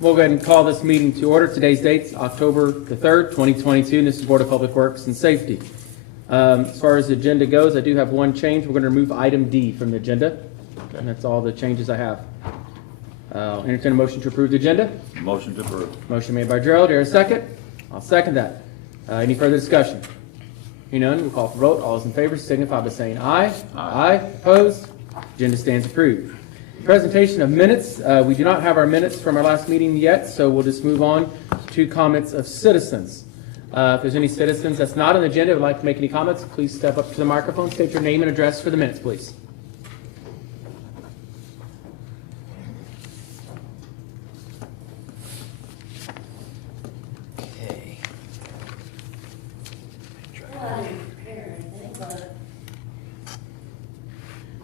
We'll go ahead and call this meeting to order. Today's date's October the 3rd, 2022, and this is Board of Public Works and Safety. As far as the agenda goes, I do have one change. We're going to remove item D from the agenda, and that's all the changes I have. Entertain a motion to approve the agenda. Motion to approve. Motion made by Gerald. Here a second. I'll second that. Any further discussion? Hearing none, we'll call for vote. All those in favor signify by saying aye. Aye. Opposed? Agenda stands approved. Presentation of minutes. We do not have our minutes from our last meeting yet, so we'll just move on to comments of citizens. If there's any citizens that's not on the agenda would like to make any comments, please step up to the microphone, state your name and address for the minutes, please. Okay. Well, I didn't prepare anything, but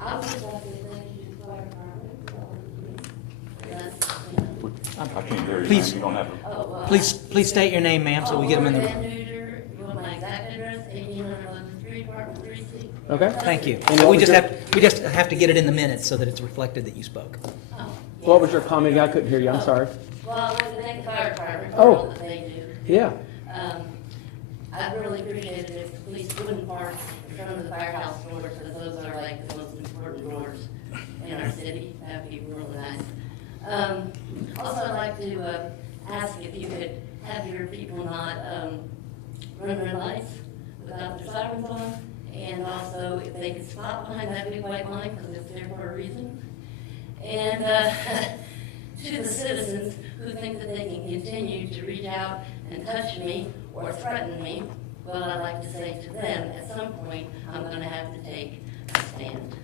I would just like to thank you to the fire department for all you do. That's, I can't hear you. Please. You don't have to. Please state your name, ma'am, so we get them in the. Neuter, you want my exact address, 1811 Street, Apartment 3C. Okay. Thank you. And And what we was just have to get it in the minutes so that it's reflected that you spoke. Oh, What was your comment? I couldn't hear you. I'm sorry. Well, I want to thank the fire department for Oh. all that they do. Yeah. I really appreciate it if the police wouldn't park in front of the firehouse doors, because those are like the most important doors in our city. That would be really nice. Also, I'd like to ask if you could have your people not run red lights without their sirens on, and also if they could stop behind that big white line, because it's there for a reason. And to the citizens who think that they can continue to reach out and touch me or threaten me, well, I'd like to say to them, at some point, I'm going to have to take a stand.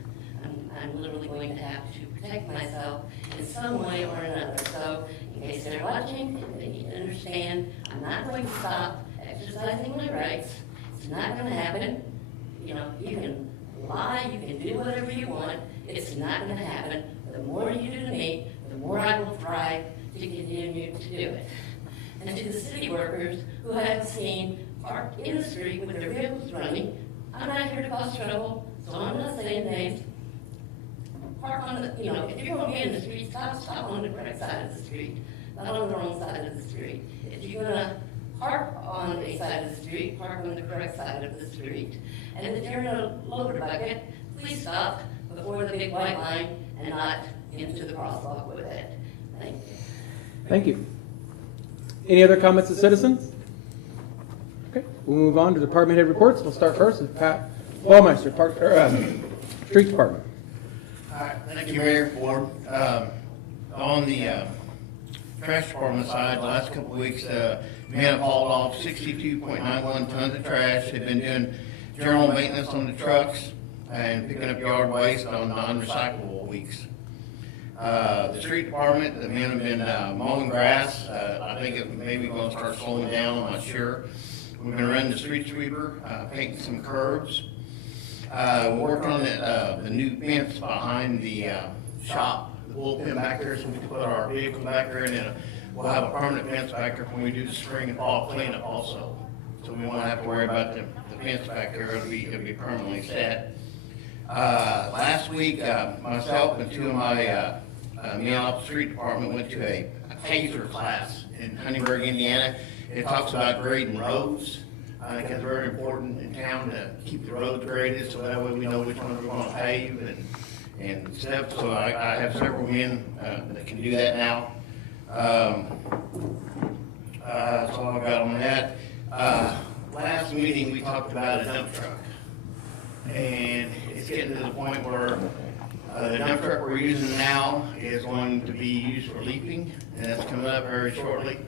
I'm literally going to have to protect myself in some way or another. So, in case they're watching, they need to understand I'm not going to stop exercising my rights. It's not going to happen. You know, you can lie, you can do whatever you want. It's not going to happen. The more you do to me, the more I will try to continue to do it. And to the city workers who I have seen parked in the street with their vehicles running, I'm not here to cause trouble, so I'm not saying names. Park on the, you know, if you're going to be in the street, stop on the correct side of the street, not on the wrong side of the street. If you're going to park on a side of the street, park on the correct side of the street. And if you're in a loader bucket, please stop before the big white line and not into the crosswalk with it. Thank you. Thank you. Any other comments of citizens? Okay, we'll move on to department head reports. We'll start first with Pat Wallmeister, Street Department. All right, thank you, Mayor Ford. On the trash department side, the last couple of weeks, we have hauled off 62.91 tons of trash. They've been doing general maintenance on the trucks and picking up yard waste on non-recyclable weeks. The street department, the men have been mowing grass. I think it maybe going to start slowing down, I'm not sure. We're going to run the street sweeper, painting some curbs. Worked on the new fence behind the shop, the bullpen back there, so we can put our vehicle back there, and then we'll have a permanent fence back there when we do the spring and fall cleanup also. So we won't have to worry about the fence back there, it'll be permanently set. Last week, myself and two of my men off the street department went to a TASER class in Huntingburg, Indiana. It talks about grading roads. I think it's very important in town to keep the roads graded, so that way we know which ones we're going to pave and stuff. So I have several men that can do that now. That's all I got on that. Last meeting, we talked about a dump truck. And it's getting to the point where the dump truck we're using now is going to be used for leafing, and that's coming up very shortly.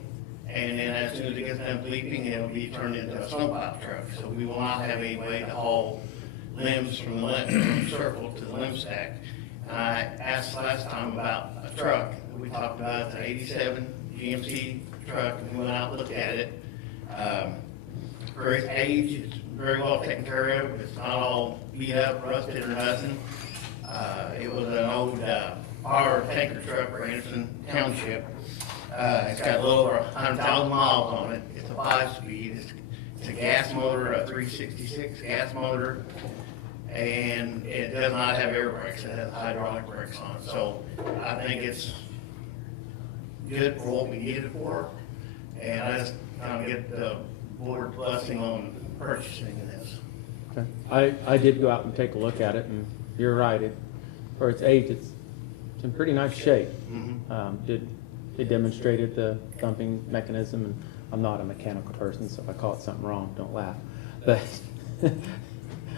And then as soon as it gets done leafing, it'll be turned into a snowplow truck. So we will not have any way to haul limbs from the circle to the limb stack. And I asked last time about a truck. We talked about the 87 GMC truck, and we went out and looked at it. For its age, it's very well taken care of. It's not all beat up, rusted, or nothing. It was an old power tanker truck for Anderson Township. It's got a little over 100,000 miles on it. It's a 5-speed. It's a gas motor, a 366 gas motor, and it does not have air brakes. It has hydraulic brakes on it. So I think it's good for what we need it for. And I just kind of get the board blessing on purchasing this. Okay. I did go out and take a look at it, and you're right, for its age, it's in pretty nice shape. It demonstrated the thumping mechanism, and I'm not a mechanical person, so if I call it something wrong, don't laugh. But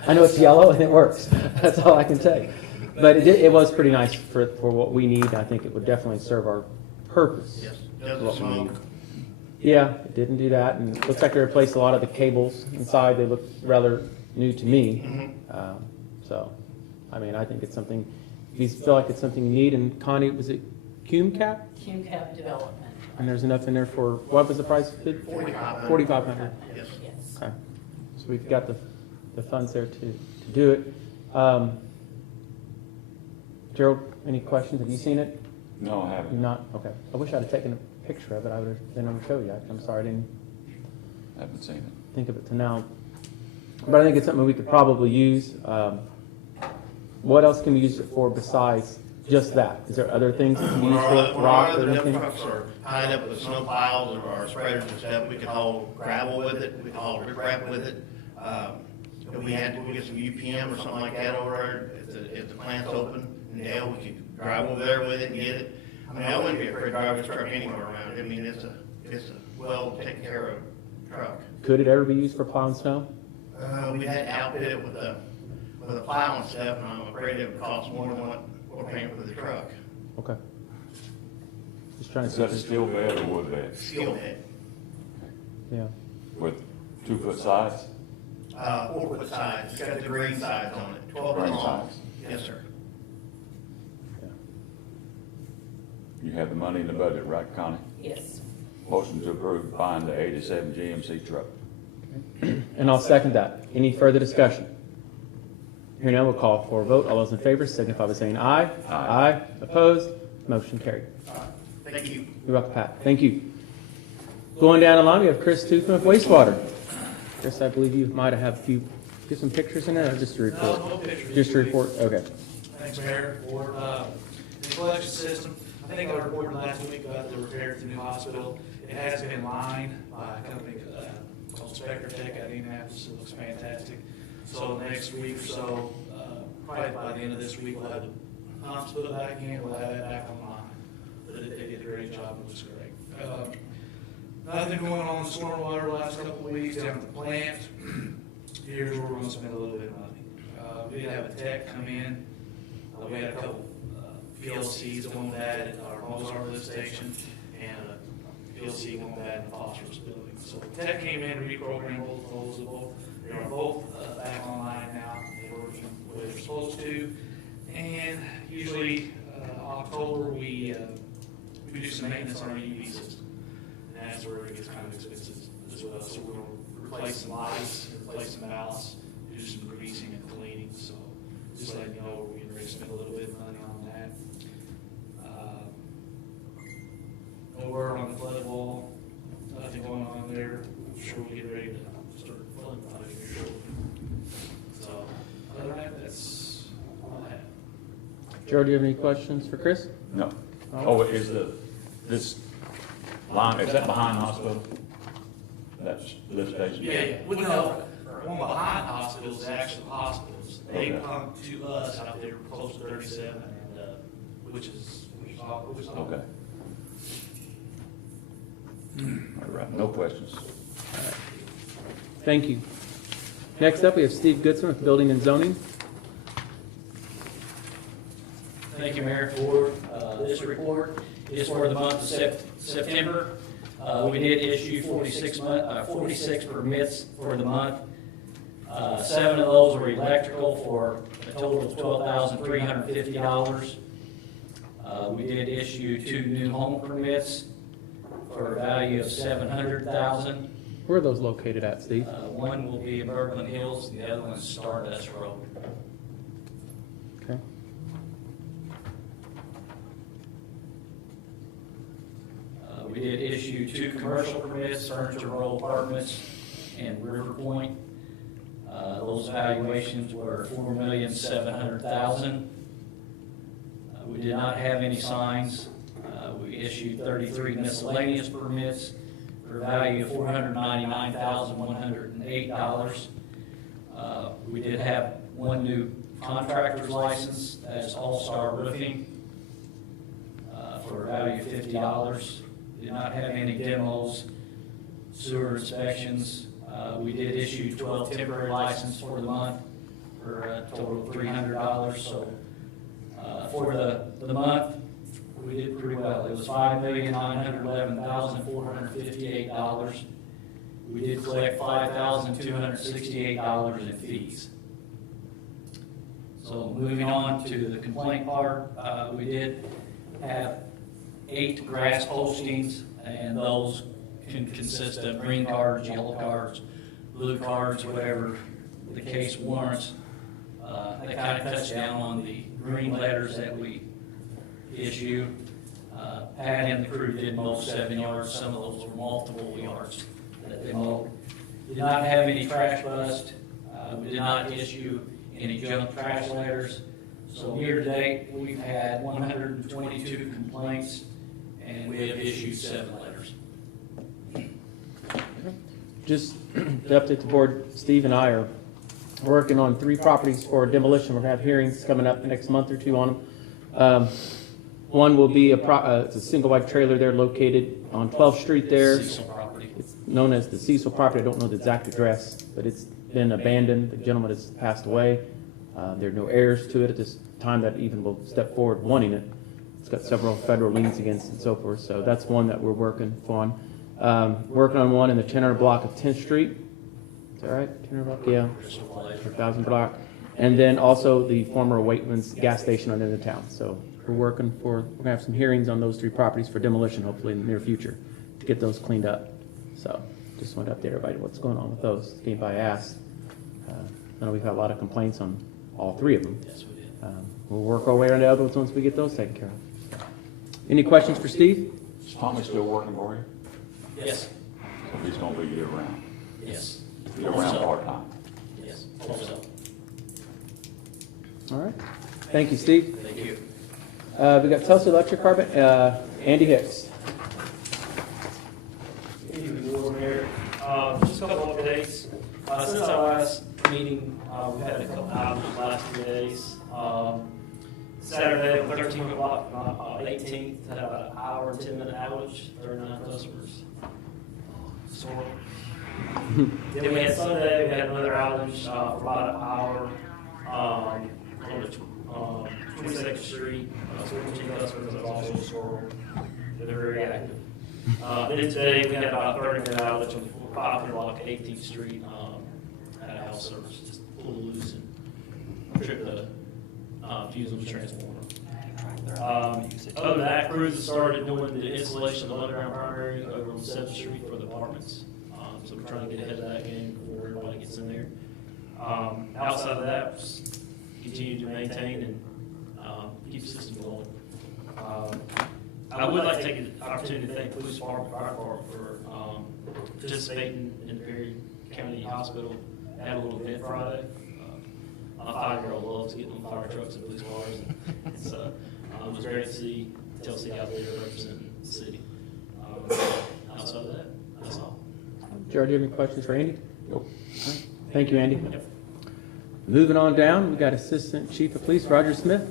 I know it's yellow and it works. That's all I can say. But it was pretty nice for what we need. I think it would definitely serve our purpose. Yes, What doesn't we smoke. need. Yeah, it didn't do that, and it looks like they replaced a lot of the cables inside. They look rather new to me. So, I mean, I think it's something, if you feel like it's something you need, and Connie, was it Cume Cap? Cume Cap Development. And there's enough in there for, what was the price? 4,500. 4,500. Yes. Yes. Okay. So we've got the funds there to do it. Gerald, any questions? Have you seen it? No, I You've haven't. not? Okay. I wish I'd have taken a picture of it. I would have been able to show you. I'm sorry I didn't Haven't seen it. think of it to now. But I think it's something we could probably use. What else can we use it for besides just that? Is there other things that can be When used our for, rock or other dump anything? trucks are tied up with snow piles or spreaders and stuff, we can haul gravel with it, we can haul riprap with it. If we had to go get some UPM or something like that over there, if the plant's open in Dale, we could drive over there with it and get it. I mean, I wouldn't be afraid to drive this truck anywhere around. I mean, it's a well taken care of truck. Could it ever be used for plowing snow? We had to outfit it with a plow and stuff, and I'm afraid it would cost more than what we're paying for the truck. Okay. Just trying to Is see. that a steel bed or wood bed? Steel head, Yeah. With 2-foot sides? 4-foot sides, it's got the green sides on it, 12 foot Green long. sides. Yes, sir. You have the money in the budget, right, Connie? Yes. Motion to approve buying the 87 GMC truck. And I'll second that. Any further discussion? Here now, we'll call for a vote. All those in favor signify by saying aye. Aye. Opposed? Motion carried. Thank you. You're welcome, Pat. Thank you. Going down the line, we have Chris Toothman of wastewater. Chris, I believe you might have get some pictures in there, or just a report? No pictures. Just a report, okay. Thanks, Mayor, for the collection system. I think I reported last week about the repair to the new hospital. It has been lined by a company called Spectre Tech out of Indianapolis. It looks fantastic. So next week or so, probably by the end of this week, we'll have the pumps put back in, we'll have that back online. But they did a great job, it looks great. Nothing going on in stormwater the last couple of weeks down at the plant. Here's where we're gonna spend a little bit of money. We did have a tech come in. We had a couple PLCs going bad at our Mozart lift station and a PLC going bad in the phosphorus building. So the tech came in, reprogrammed both of those. They are both back online now. They're working where they're supposed to. And usually October we do some maintenance on our UV system. And that's where it gets kind of expensive as well. So we're going to replace some lights, replace some ballasts, do some greasing and cleaning. So just letting you know we're getting ready to spend a little bit of money on that. No word on the flood wall, nothing going on there. I'm sure we'll get ready to start flooding on it here shortly. So other than that, that's all I have. Gerald, do you have any questions for Chris? No. Oh, is this line, is that behind the hospital? That's lift station? Yeah, well, no, one behind hospitals is actually hospitals. They Okay. come to us out there close to 37, and, which is Okay. All right, no questions. Thank you. Next up, we have Steve Goodson with Building and Zoning. Thank you, Mayor, for this report. Is for the month of September. We did issue 46 permits for the month. 7 of those were electrical for a total of $12,350. We did issue 2 new home permits for a value of $700,000. Where are those located at, Steve? One will be in Berglund Hills, the other one's Stardust Road. Okay. We did issue 2 commercial permits, Furniture Row Apartments and River Point. Those valuations were $4,700,000. We did not have any signs. We issued 33 miscellaneous permits for a value of $499,108. We did have one new contractor's license, that's All-Star Roofing, for a value of $50. Did not have any demos, sewer inspections. We did issue 12 temporary licenses for the month for a total of $300. So for the month, we did pretty well. It was $5,911,458. We did collect $5,268 in fees. So moving on to the complaint part, we did have 8 grass postings, and those can consist of green cards, yellow cards, blue cards, whatever the case warrants. They kind of touch down on the green letters that we issue. Pat and the crew did mow 7 yards. Some of those were multiple yards that they mowed. Did not have any trash bust. We did not issue any junk trash letters. So year to date, we've had 122 complaints, and we have issued 7 letters. Just to update the board, Steve and I are working on 3 properties for demolition. We're going to have hearings coming up the next month or 2 on them. One will be it's a single wide trailer there located on 12th Street there. Cecil property. It's known as the Cecil property. I don't know the exact address, but it's been abandoned. The gentleman has passed away. There are no heirs to it at this time that even will step forward wanting it. It's got several federal liens against it and so forth. So that's one that we're working on. Working on one in the 1000 block of 10th Street. Is that right? 1000 block? Yeah. 1000 block. And then also the former Waitman's gas station on the end of town. So we're going to have some hearings on those 3 properties for demolition, hopefully in the near future, to get those cleaned up. So just want to update everybody what's going on with those. If anybody asks, I know we've had a lot of complaints on all 3 of them. Yes, we did. We'll work our way around the other ones once we get those taken care of. Any questions for Steve? Is Tommy still working for you? Yes. So he's gonna be year round? Yes. Year round part-time? Yes. Hope so. All right. Thank you, Steve. Thank you. We got Tulsa Electric Department, Andy Hicks. Good evening, Board Mayor. Just a couple of updates. Since our last meeting, we've had a couple outages the last 2 days. Saturday, on 13 o'clock, 18th, had about an hour and 10-minute outage, 39 customers. So, then we had Sunday, we had another outage for about an hour on the 22nd Street. 14 customers, that was also a squirrel. They're very active. Then today, we had about a 30-minute outage on the 500 block, 18th Street, at a house service, just pulled loose and tripped the fuse on the transformer. Other than that, crews have started doing the installation of the underground primary over on 7th Street for the apartments. So we're trying to get ahead of that game before everybody gets in there. Outside of that, just continue to maintain and keep the system going. I would like to take an opportunity to thank the police department, fire department for participating in the Perry County Hospital. Had a little event Friday. My 5-year-old loves getting on fire trucks and police cars. So it was great to see Telsey out there representing the city. Outside of that, that's all. Jared, do you have any questions for Andy? Nope. All right. Thank you, Andy. Moving on down, we got Assistant Chief of Police Roger Smith.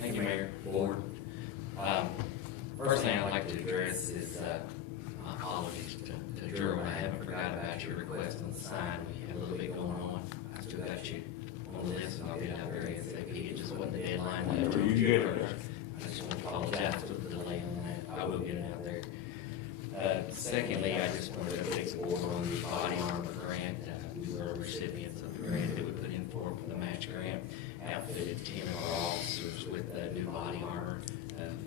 Thank you, Mayor, Board. First thing I'd like to address is my apologies to Drew. I haven't forgot about your request on the sign. We had a little bit going on. I still got you on the list, and I'll get it out there ASAP. It just wasn't the deadline. You get it. I just want to apologize for the delay on that. I will get it out there. Secondly, I just wanted to fix the board on the body armor grant. We were recipients of the grant that we put in for the match grant. Outfitted 10 of our officers with new body armor.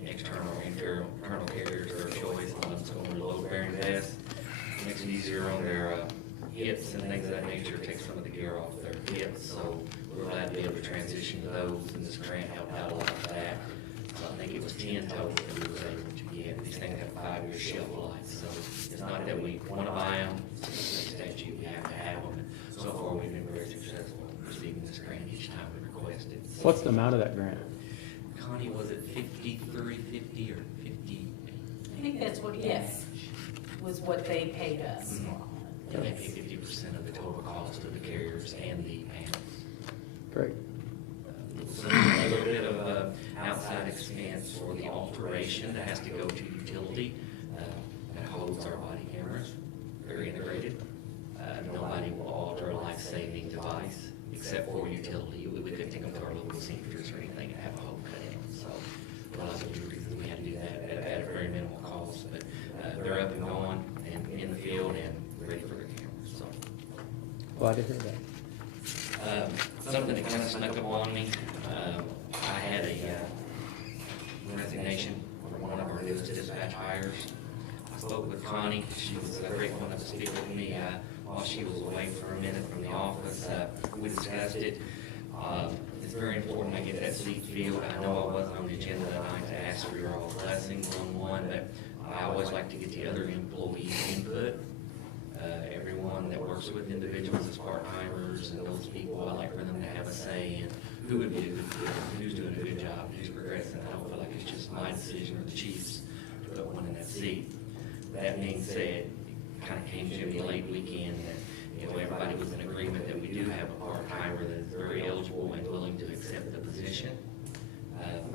External and internal carriers are a choice. One's going with load-bearing vests. Makes it easier on their hips and things of that nature. Takes some of the gear off their hips. So we're glad to be able to transition to those, and this grant helped out a lot of that. So I think it was 10 total that we were able to get. These things have 5-year shelf life. So it's not that we want to buy them. It's a statute. We have to have them. So time we requested. So What's the amount of that grant? Connie, was it 5350 or 50? I think that's what, yes, was what they paid us. It may be 50% of the total cost of the carriers and the panels. Great. So a little bit of outside expense for the alteration that has to go to utility. That holds our body cameras, very integrated. Nobody will alter a life-saving device except for utility. We couldn't take them to our local centers or anything and have a hole cut in. So for lots of reasons, we had to do that at a very minimal cost. But they're up and going and in the field and ready for their cameras. So. Glad to hear that. Something that kind of snuck up on me. I had a resignation for one of our newest dispatch hires. I spoke with Connie. She was a great one to speak with me while she was away for a minute from the office. We discussed it. It's very important I get that seat filled. I know I wasn't on the agenda tonight to ask for your all blessings on one, but I always like to get the other employees' input. Everyone that works with individuals as part-timers and those people, I like for them to have a say in who would be a good fit, who's doing a good job, who's progressing. I don't feel like it's just my decision or the chief's to put one in that seat. That being said, it kind of came to me late weekend that everybody was in agreement that we do have a part-timer that is very eligible and willing to accept the position.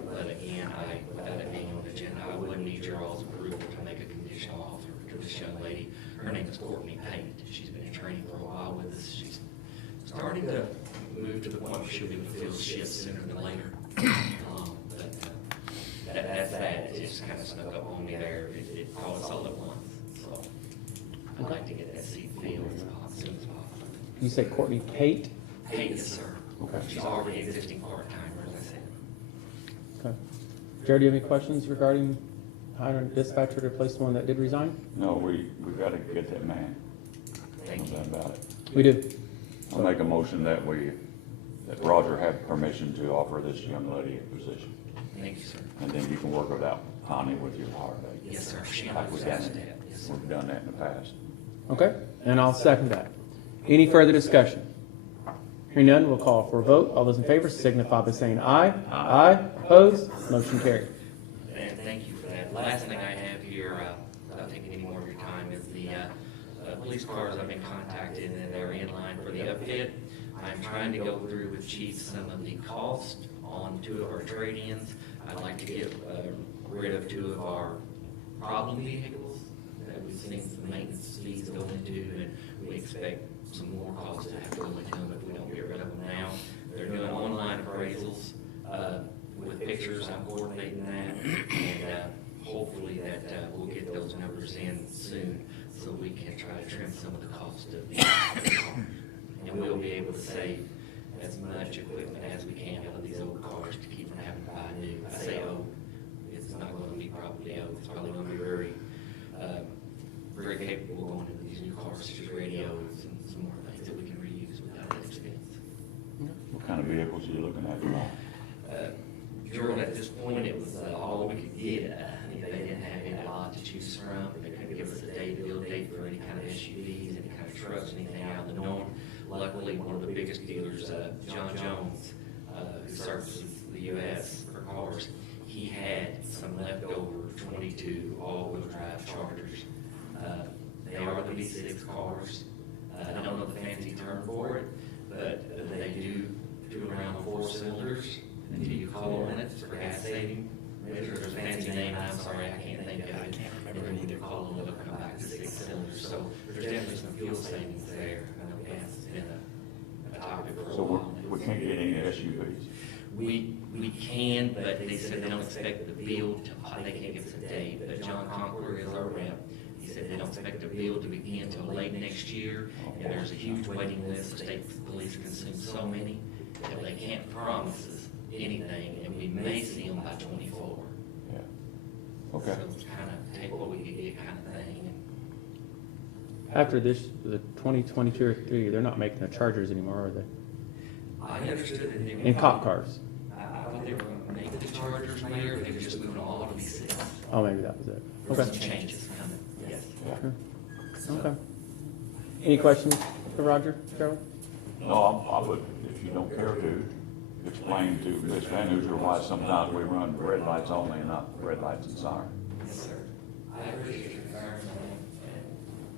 But again, without it being on the agenda, I would need your all's approval to make a conditional offer to this young lady. Her name is Courtney Pate. She's been in training for a while with us. She's starting to move to the point where she'll be able to fill shifts sooner than later. But that's that. It just kind of snuck up on me there. It caught us all at once. So I'd like to get that seat filled as soon as possible. You say Courtney Pate? Pate, yes, sir. Okay. She's already an existing part-timer, as I said. Okay. Jared, do you have any questions regarding hiring a dispatcher to replace the one that did resign? No, we gotta get that man. Thank No you. doubt about it. We do. I'll make a motion that that Roger have permission to offer this young lady a position. Thank you, sir. And then you can work it out, Connie, with your hire date. Yes, sir. She Like we've done understands it. that. Yes, sir. We've done that in the past. Okay, and I'll second that. Any further discussion? Hearing none, we'll call for a vote. All those in favor signify by saying aye. Aye. Opposed? Motion carried. And thank you for that. Last thing I have here, without taking any more of your time, is the police cars I've been contacted and they're in line for the upfit. I'm trying to go through with Chief some of the cost on 2 of our trade-ins. I'd like to get rid of 2 of our problem vehicles that we've seen some maintenance fees go into, and we expect some more costs to have to go into them if we don't get rid of them now. They're doing online appraisals with pictures. I'm coordinating that, and hopefully that we'll get those numbers in soon so we can try to trim some of the cost of the car. And we'll be able to save as much equipment as we can out of these old cars to keep from having to buy new. I say old, it's not going to be probably old. It's probably going to be very, very capable going into these new cars, such as radios and some more things that we can reuse without that expense. What kind of vehicles are you looking at tomorrow? Gerald, at this point, it was all we could get. They didn't have any lot to choose from. They couldn't give us a deal date for any kind of SUVs, any kind of trucks, anything out of the norm. Luckily, one of the biggest dealers, John Jones, who services the U.S. for cars, he had some leftover 22 all-wheel drive Chargers. They are the V6 cars. I don't know the fancy term for it, but they do around 4 cylinders until you call on it for gas saving. There's a fancy name, I'm sorry, I can't think of it. And then you call and it'll come back to 6 cylinders. So there's definitely some fuel savings there. I know gas has been a topic for a So while. we can't get any SUVs. We can, but they said they don't expect the build to, they can't give us a date, but John Conqueror is our rep. He said they don't expect the build to begin until late next year, and there's a huge waiting list. The state police consume so many that they can't promise us anything, and we may see them by 24. Yeah. Okay. So it's kind of take what we can get kind of thing. After this, the 2022 or 3, they're not making the Chargers anymore, are they? I understood that they were. In cop cars. I thought they were going to make the Chargers mayor, but they were just moving all to V6. Oh, maybe that was it. There's Okay. some changes coming, yes. Yeah. Okay. Any questions for Roger, Gerald? No, I would, if you don't care to, explain to Ms. Van Hooser why sometimes we run red lights only and not red lights and siren. Yes, sir. I appreciate your concern, and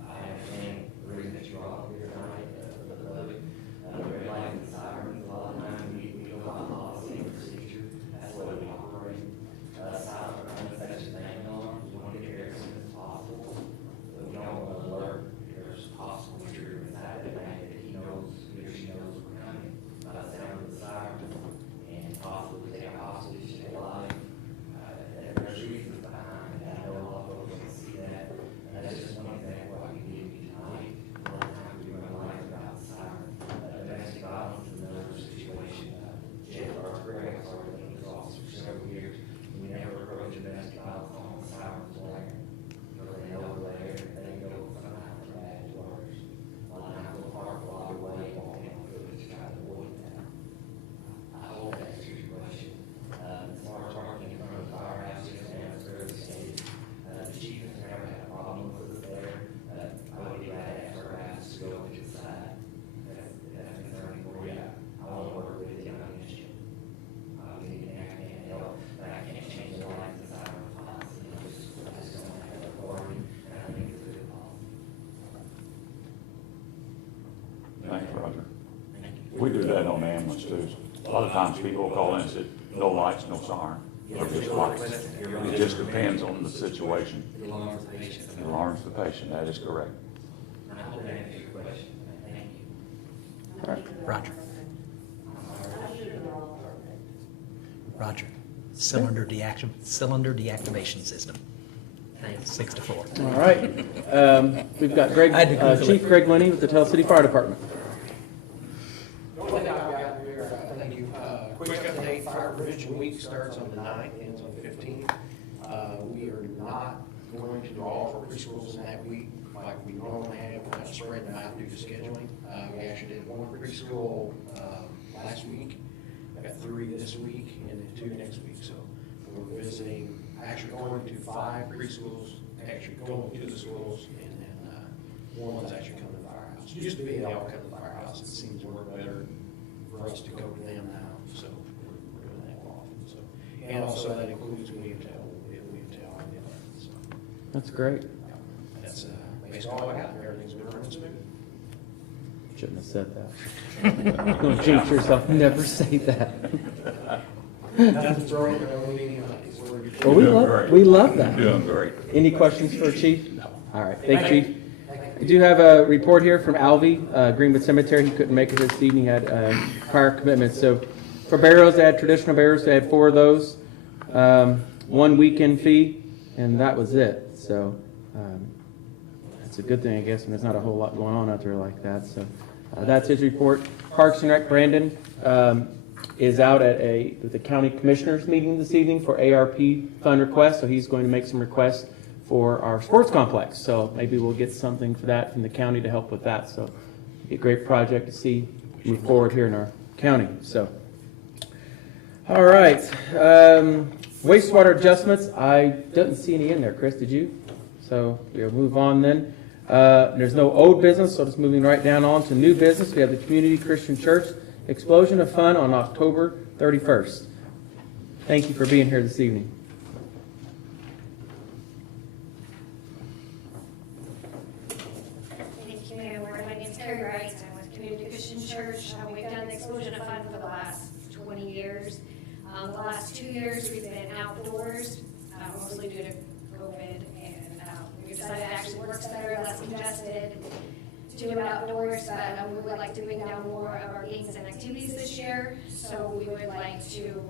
I understand the reason that you're all here tonight, for the public. Red light and sirens, a lot of times we go by policy and procedure. That's the way we operate. Siren runs, that's just an alarm. We want to get there as soon as possible. But we don't want to alert if there's possible intruder inside the bank that he or she knows we're coming by the sound of the siren and possibly take a hostage, take a life. There's reasons behind it. I know a lot of folks don't see that. That's just one example I can give you tonight. A lot of times we run lights without the siren. Domestic violence is another situation. Jeff Gregg, I started with this officer for several years. We never approach a domestic violence on the siren's blaring. Because they know they're there, they go somehow for bad orders. A lot of times they'll park a lot away, walking on foot to try to avoid that. I hope that answers your question. As far as parking in front of the firehouse, yes, ma'am, it's very safe. The chief has never had a problem with us there. I would be glad to ask her ass to go to the side. That's concerning for you. I want to work with you, I'm not against you. I can't help, but I can't change the lights and siren policy. I just don't have the authority, and I think it's a good policy. Thanks, Roger. Thank you. We do that on the ambulance too. A lot of times people call in and say, no lights, no siren, or just lights. It just depends on the situation. It alarms the patient. It alarms the patient, that is correct. And I hope that answers your question. Thank you. All right. Roger. I'm sure they're all perfect. Roger. Cylinder deactivation system. Thanks. 6 to 4. All right. We've got Greg, I had to Google Chief it. Greg Linney with the Tell City Fire Department. The only thing I've got here, thank you, quick update, Fire Prevention Week starts on the 9th, ends on the 15th. We are not going to do all of our preschools in that week like we normally have, kind of spread them out due to scheduling. We actually did 1 preschool last week, I got 3 this week, and then 2 next week. So we're visiting, actually going to 5 preschools, actually going to the schools, and then 1's actually coming to the firehouse. It used to be they all come to the firehouse. It seems to work better for us to go to them now, so we're doing that more often. So, and also that includes William Tell. So That's great. that's basically all I got. Everything's been running smooth. Shouldn't have said that. You're going to jinx yourself. Never say that. Nothing's wrong with our meeting. Well, we love that. Doing great. Any questions for Chief? No. All right. Thank you, Chief. We do have a report here from Alvy, Greenwood Cemetery. He couldn't make it this evening. He had prior commitments. So for burials, they had traditional burials. They had 4 of those. 1 weekend fee, and that was it. So that's a good thing, I guess, when there's not a whole lot going on out there like that. So that's his report. Parks and Rec, Brandon, is out at the county commissioners meeting this evening for ARP fund requests. So he's going to make some requests for our sports complex. So maybe we'll get something for that from the county to help with that. So be a great project to see move forward here in our county. So, all right. Wastewater adjustments. I didn't see any in there. Chris, did you? So we'll move on then. There's no old business, so just moving right down on to new business. We have the Community Christian Church Explosion of Fun on October 31st. Thank you for being here this evening. Thank you, Mayor. My name's Terry Wright. I'm with Community Christian Church. We've done the Explosion of Fun for the last 20 years. The last 2 years, we've been outdoors, mostly due to COVID, and we decided it actually works better, less congested, to do it outdoors, but we would like to bring down more of our games and activities this year, so we would like to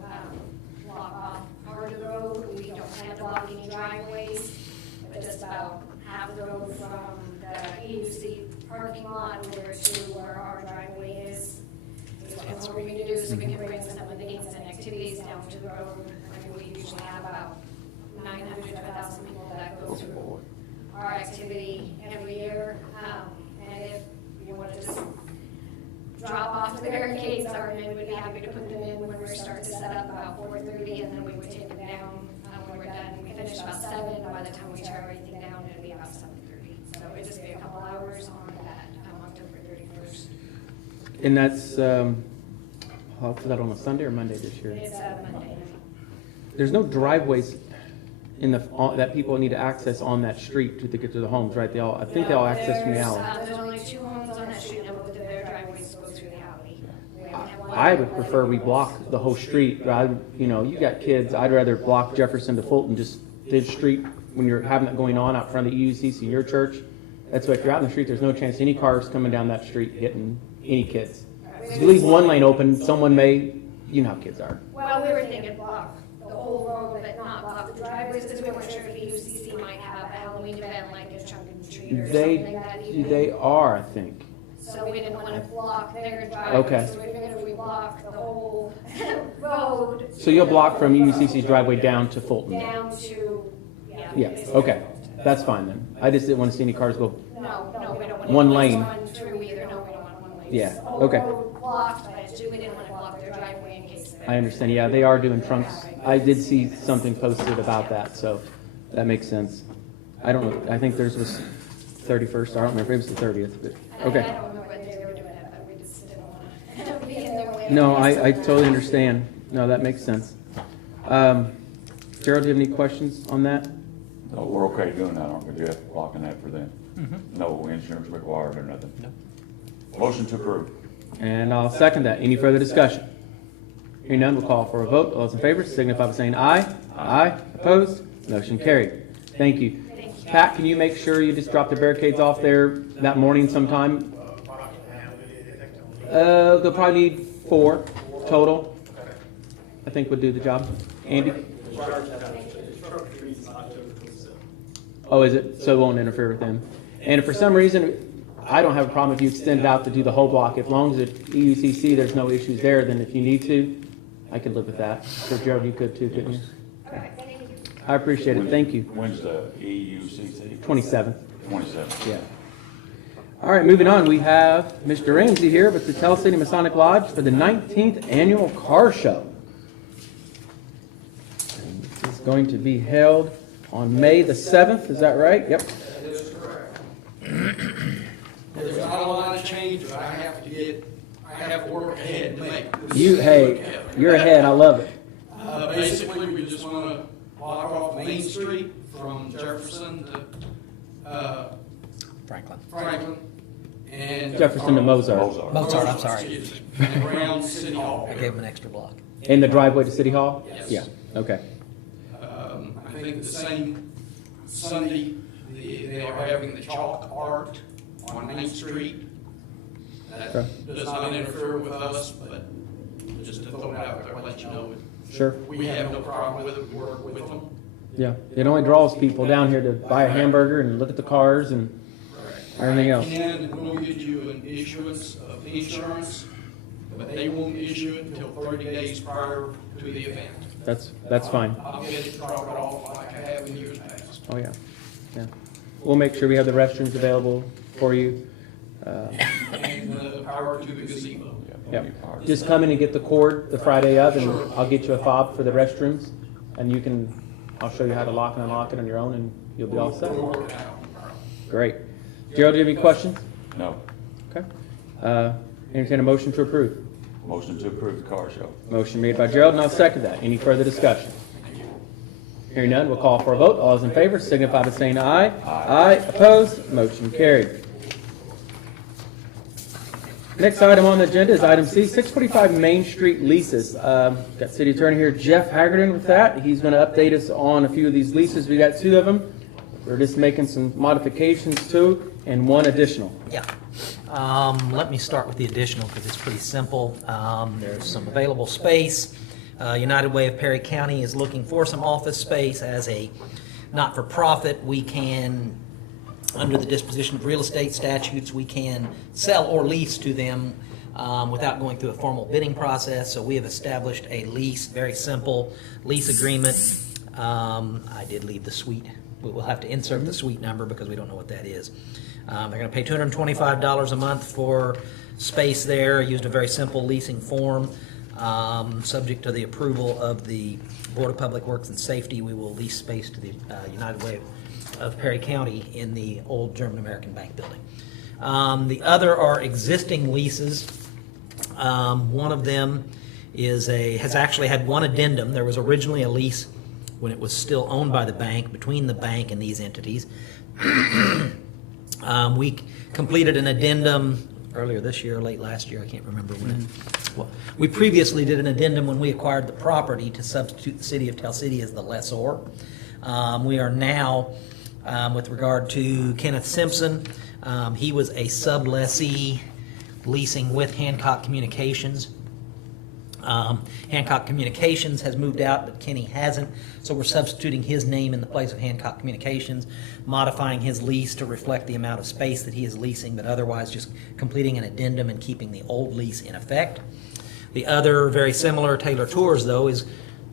block off part of the road. We don't have to block any driveways, but just about half the road from the EUC parking lot over to where our driveway is. That's what we're going to do, so we can bring some of the games and activities down to the road. I mean, we usually have about 900 to 1,000 people that go through our activity every year. And if you want to just drop off the barricades, our men would be happy to put them in when we start to set up about 4:30, and then we would take them down when we're done. We finish about 7. By the time we tear everything down, it'll be about 7:30. So it'd just be a couple hours on that October 31st. And that's was that on a Sunday or Monday this year? It's Monday. There's no driveways in that people need to access on that street to get to the homes, right? I think they all access from the alley. There's only 2 homes on that street now, but their driveways go through the alley. We only have one I would driveway. prefer we block the whole street. You got kids. I'd rather block Jefferson to Fulton, just the street when you're having that going on out front of the EUCC in your church. That's why if you're out in the street, there's no chance any cars coming down that street hitting any kids. If you leave one lane open, someone may, you know how kids are. Well, we were thinking block the whole road, but not block the driveways, because we weren't sure if UCC might have a Halloween event, like a trunk and treat or something that evening. They are, I think. So we didn't want to block their driveway. Okay. So we figured if we block the whole road. So you'll block from UCC's driveway down to Fulton? then? Down to, Yeah, okay. That's fine then. I just didn't want to see any cars go. No, we don't want. One lane. One through either, no, we don't want one lane. Yeah, Just the whole okay. road blocked, but we didn't want to block their driveway in case. I understand. Yeah, they are doing trunks. I did see something posted about that, so that makes sense. I don't know. I think theirs was 31st. I don't remember. It was the 30th, but I okay. don't remember what day they were doing it, but we just didn't want to be in their way. No, I totally understand. No, that makes sense. Gerald, do you have any questions on that? No, we're okay doing that, aren't we, Jeff? Blocking that for them? No insurance required or nothing? No. Motion to approve. And I'll second that. Any further discussion? Hearing none, we'll call for a vote. All those in favor signify by saying aye. Aye. Opposed? Motion carried. Thank you. Pat, can you make sure you just drop the barricades off there that morning sometime? They'll probably need 4 total. I think would do the job. Andy? Oh, is it? So it won't interfere with them. And if for some reason, I don't have a problem if you extend it out to do the whole block. As long as at EUCC there's no issues there, then if you need to, I could live with that. So Gerald, you could too, couldn't you? I appreciate it. Thank you. When's the EUCC? 27th. 27th. Yeah. All right, moving on. We have Mr. Ramsey here with the Tell City Masonic Lodge for the 19th Annual Car Show. And this is going to be held on May the 7th. Is that right? Yep. That is correct. There's not a lot of change, but I have to work ahead to make this. Hey, you're ahead. I love it. Basically, we just want to block off Main Street from Jefferson to Franklin. And Jefferson to Mozart. Mozart, I'm sorry. Excuse me, and around City Hall. I gave him an extra block. In the driveway to City Hall? Yes. Yeah. Okay. I think the same Sunday, they are having the chalk art on Main Street. That Okay. does not interfere with us, but just to throw it out there, let you know. Sure. We have no problem with it, we work with them. Yeah. It only draws people down here to buy a hamburger and look at the cars and everything else. And we'll get you an issuance of insurance, but they won't issue it until 30 days prior to the event. That's fine. I'll get it, drop it off like I have in years past. Oh, yeah. Yeah. We'll make sure we have the restrooms available for you. And the power to the gazebo. Yep. Just come in and get the cord the Friday of, and I'll get you a fob for the restrooms, and I'll show you how to lock and unlock it on your own, and you'll be all set. We'll work it out. Great. Gerald, do you have any questions? No. Okay. Entertain a motion to approve. Motion to approve the car show. Motion made by Gerald, and I'll second that. Any further discussion? Hearing none, we'll call for a vote. All those in favor signify by saying aye. Aye. Opposed? Motion carried. Next item on the agenda is item C, 645 Main Street leases. Got City Attorney here, Jeff Haggerty, with that. He's going to update us on a few of these leases. We got 2 of them. We're just making some modifications to, and 1 additional. Yeah. Let me start with the additional because it's pretty simple. There's some available space. United Way of Perry County is looking for some office space as a not-for-profit. We can, under the disposition of real estate statutes, we can sell or lease to them without going through a formal bidding process. So we have established a lease, very simple lease agreement. I did leave the suite. We will have to insert the suite number because we don't know what that is. They're going to pay $225 a month for space there. Used a very simple leasing form. Subject to the approval of the Board of Public Works and Safety, we will lease space to the United Way of Perry County in the old German American Bank building. The other are existing leases. One of them has actually had one addendum. There was originally a lease when it was still owned by the bank, between the bank and these entities. We completed an addendum earlier this year, late last year, I can't remember when. Well, we previously did an addendum when we acquired the property to substitute the city of Tell City as the lessor. We are now, with regard to Kenneth Simpson, he was a sublessee leasing with Hancock Communications. Hancock Communications has moved out, but Kenny hasn't, so we're substituting his name in the place of Hancock Communications, modifying his lease to reflect the amount of space that he is leasing, but otherwise just completing an addendum and keeping the old lease in effect. The other, very similar, Taylor Tours, though, is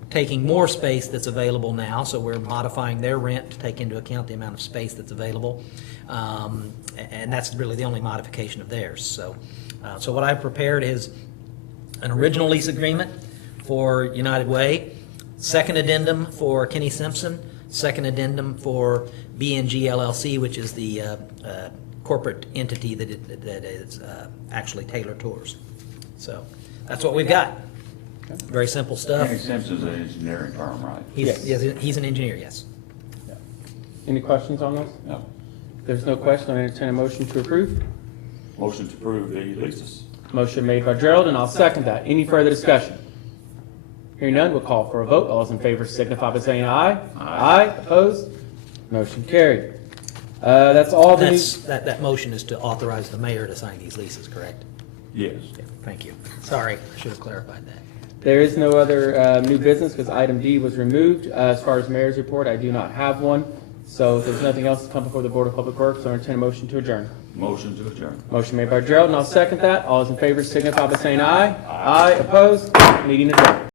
taking more space that's available now, so we're modifying their rent to take into account the amount of space that's available, and that's really the only modification of theirs. So what I've prepared is an original lease agreement for United Way, second addendum for Kenny Simpson, second addendum for B&G LLC, which is the corporate entity that is actually Taylor Tours. So that's what we've got. Very simple stuff. Kenny Simpson's an engineering firm, right? He's an engineer, yes. Any questions on this? No. If there's no question, I'll entertain a motion to approve. Motion to approve the leases. Motion made by Gerald, and I'll second that. Any further discussion? Hearing none, we'll call for a vote. All those in favor signify by saying aye. Aye. Opposed? Motion carried. That's all the That motion is to authorize the mayor to sign these leases, correct? Yes. Yeah, thank you. Sorry, I should have clarified that. There is no other new business because item D was removed. As far as mayor's report, I do not have one. So if there's nothing else to come before the Board of Public Works, I'll entertain a motion to adjourn. Motion to adjourn. Motion made by Gerald, and I'll second that. All those in favor signify by saying aye. Aye. Opposed? Meeting adjourned.